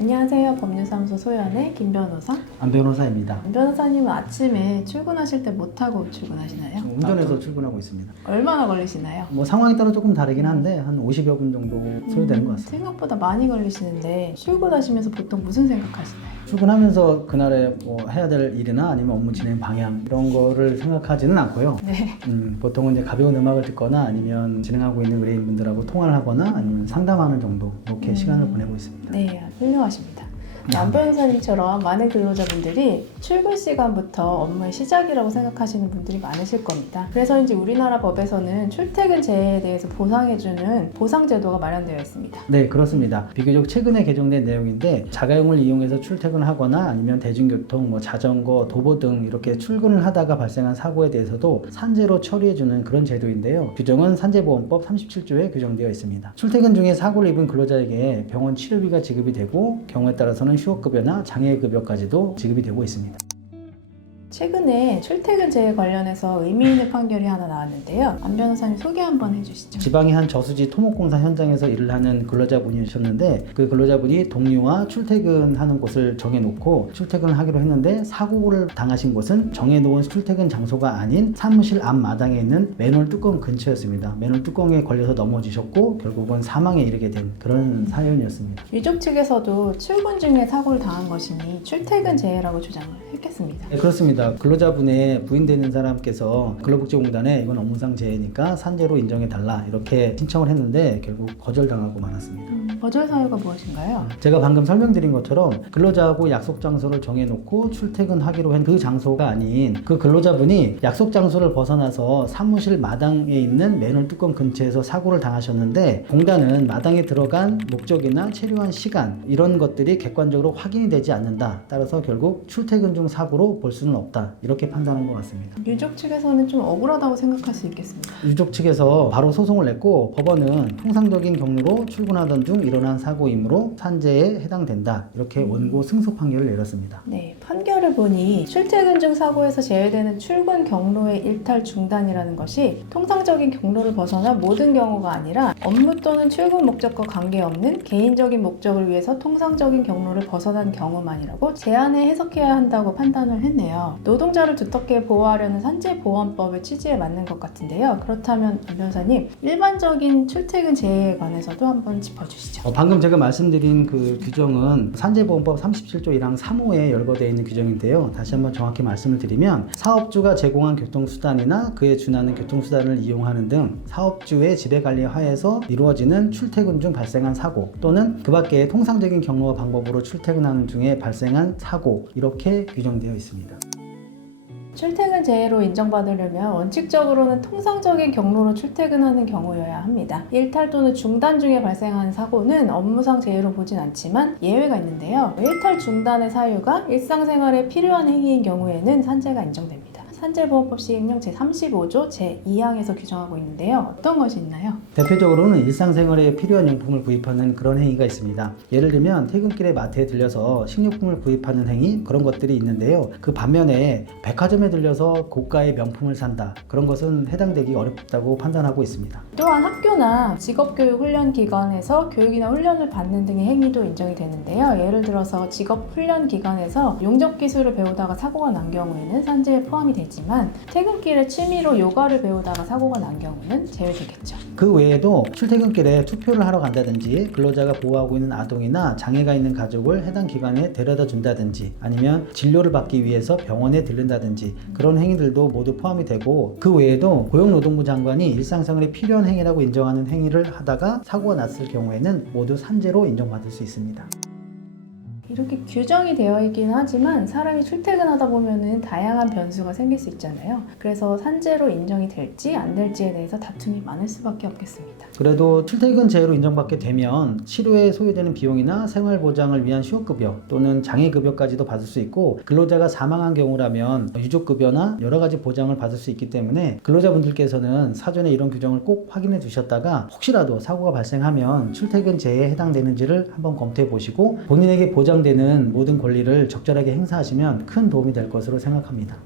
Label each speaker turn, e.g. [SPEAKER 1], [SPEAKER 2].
[SPEAKER 1] 안녕하세요. 법률사무소 소연의 김 변호사.
[SPEAKER 2] 안 변호사입니다.
[SPEAKER 1] 김 변호사님은 아침에 출근하실 때못 타고 출근하시나요?
[SPEAKER 2] 운전해서 출근하고 있습니다.
[SPEAKER 1] 얼마나 걸리시나요?
[SPEAKER 2] 뭐 상황에 따라 조금 다르긴 한데 한 50여 분 정도 소요되는 것
[SPEAKER 1] 음,
[SPEAKER 2] 같습니다.
[SPEAKER 1] 생각보다 많이 걸리시는데 출근하시면서 보통 무슨 생각하시나요?
[SPEAKER 2] 출근하면서 그날에 뭐 해야 될 일이나 아니면 업무 진행 방향 이런 거를 생각하지는 않고요.
[SPEAKER 1] 네.
[SPEAKER 2] 음, 보통은 이제 가벼운 음악을 듣거나 아니면 진행하고 있는 의뢰인분들하고 통화를 하거나 아니면 상담하는 정도 이렇게
[SPEAKER 1] 음.
[SPEAKER 2] 시간을 보내고 있습니다.
[SPEAKER 1] 네, 훌륭하십니다. 남 변호사님처럼 많은 근로자분들이 출근 시간부터 업무의 시작이라고 생각하시는 분들이 많으실 겁니다. 그래서인지 우리나라 법에서는 출퇴근 재해에 대해서 보상해주는 보상제도가 마련되어 있습니다.
[SPEAKER 2] 네, 그렇습니다. 비교적 최근에 개정된 내용인데 자가용을 이용해서 출퇴근하거나 아니면 대중교통, 뭐 자전거, 도보 등 이렇게 출근을 하다가 발생한 사고에 대해서도 산재로 처리해주는 그런 제도인데요. 규정은 산재보험법 37조에 규정되어 있습니다. 출퇴근 중에 사고를 입은 근로자에게 병원 치료비가 지급이 되고 경우에 따라서는 휴업급여나 장애급여까지도 지급이 되고 있습니다.
[SPEAKER 1] 최근에 출퇴근 재해 관련해서 의미 있는 판결이 하나 나왔는데요. 안 변호사님 소개 한번 해주시죠.
[SPEAKER 2] 지방의 한 저수지 토목공사 현장에서 일을 하는 근로자분이셨는데 그 근로자분이 동료와 출퇴근하는 곳을 정해놓고 출퇴근을 하기로 했는데 사고를 당하신 곳은 정해놓은 출퇴근 장소가 아닌 사무실 앞 마당에 있는 맨홀 뚜껑 근처였습니다. 맨홀 뚜껑에 걸려서 넘어지셨고 결국은 사망에 이르게 된 그런 사연이었습니다.
[SPEAKER 1] 유족 측에서도 출근 중에 사고를 당한 것이니 출퇴근 재해라고 주장을 했겠습니다.
[SPEAKER 2] 네, 그렇습니다. 근로자분의 부인되는 사람께서 근로복지공단에 이건 업무상 재해니까 산재로 인정해 달라 이렇게 신청을 했는데 결국 거절당하고 말았습니다.
[SPEAKER 1] 음, 거절 사유가 무엇인가요?
[SPEAKER 2] 제가 방금 설명드린 것처럼 근로자하고 약속 장소를 정해놓고 출퇴근하기로 한 그 장소가 아닌 그 근로자분이 약속 장소를 벗어나서 사무실 마당에 있는 맨홀 뚜껑 근처에서 사고를 당하셨는데 공단은 마당에 들어간 목적이나 체류한 시간 이런 것들이 객관적으로 확인이 되지 않는다. 따라서 결국 출퇴근 중 사고로 볼 수는 없 다. 이렇게 판단한 것 같습니다.
[SPEAKER 1] 유족 측에서는 좀 억울하다고 생각할 수 있겠습니다.
[SPEAKER 2] 유족 측에서 바로 소송을 냈고 법원은 통상적인 경로로 출근하던 중 일어난 사고이므로 산재에 해당된다. 이렇게 원고 승소 판결을 내렸습니다.
[SPEAKER 1] 네, 판결을 보니 출퇴근 중 사고에서 제외되는 출근 경로의 일탈 중단이라는 것이 통상적인 경로를 벗어나 모든 경우가 아니라 업무 또는 출근 목적과 관계없는 개인적인 목적을 위해서 통상적인 경로를 벗어난 경우만이라고 제한해 해석해야 한다고 판단을 했네요. 노동자를 두텁게 보호하려는 산재보험법의 취지에 맞는 것 같은데요. 그렇다면 안 변호사님, 일반적인 출퇴근 재해에 관해서도 한번 짚어주시죠.
[SPEAKER 2] 어, 방금 제가 말씀드린 그 규정은 산재보험법 37조 1항 3호에 열거되어 있는 규정인데요. 다시 한번 정확히 말씀을 드리면 사업주가 제공한 교통수단이나 그에 준하는 교통수단을 이용하는 등 사업주의 지배관리 하에서 이루어지는 출퇴근 중 발생한 사고 또는 그 밖에 통상적인 경로와 방법으로 출퇴근하는 중에 발생한 사고 이렇게 규정되어 있습니다.
[SPEAKER 1] 출퇴근 재해로 인정받으려면 원칙적으로는 통상적인 경로로 출퇴근하는 경우여야 합니다. 일탈 또는 중단 중에 발생하는 사고는 업무상 재해로 보진 않지만 예외가 있는데요. 일탈 중단의 사유가 일상생활에 필요한 행위인 경우에는 산재가 인정됩니다. 산재보험법 시행령 제35조 제2항에서 규정하고 있는데요. 어떤 것이 있나요?
[SPEAKER 2] 대표적으로는 일상생활에 필요한 용품을 구입하는 그런 행위가 있습니다. 예를 들면 퇴근길에 마트에 들려서 식료품을 구입하는 행위 그런 것들이 있는데요. 그 반면에 백화점에 들려서 고가의 명품을 산다 그런 것은 해당되기 어렵다고 판단하고 있습니다.
[SPEAKER 1] 또한 학교나 직업교육 훈련 기관에서 교육이나 훈련을 받는 등의 행위도 인정이 되는데요. 예를 들어서 직업 훈련 기관에서 용접 기술을 배우다가 사고가 난 경우에는 산재에 포함이 되 지만 퇴근길에 취미로 요가를 배우다가 사고가 난 경우는 제외되겠죠.
[SPEAKER 2] 그 외에도 출퇴근길에 투표를 하러 간다든지 근로자가 보호하고 있는 아동이나 장애가 있는 가족을 해당 기관에 데려다 준다든지 아니면 진료를 받기 위해서 병원에 들른다든지 그런 행위들도 모두 포함이 되고 그 외에도 고용노동부 장관이 일상생활에 필요한 행위라고 인정하는 행위를 하다가 사고가 났을 경우에는 모두 산재로 인정받을 수 있습니다.
[SPEAKER 1] 이렇게 규정이 되어 있긴 하지만 사람이 출퇴근하다 보면은 다양한 변수가 생길 수 있잖아요. 그래서 산재로 인정이 될지 안 될지에 대해서 다툼이 많을 수밖에 없겠습니다.
[SPEAKER 2] 그래도 출퇴근 재해로 인정받게 되면 치료에 소요되는 비용이나 생활보장을 위한 휴업급여 또는 장애급여까지도 받을 수 있고 근로자가 사망한 경우라면 유족급여나 여러 가지 보장을 받을 수 있기 때문에 근로자분들께서는 사전에 이런 규정을 꼭 확인해 두셨다가 혹시라도 사고가 발생하면 출퇴근 재해에 해당되는지를 한번 검토해 보시고 본인에게 보장되는 모든 권리를 적절하게 행사하시면 큰 도움이 될 것으로 생각합니다.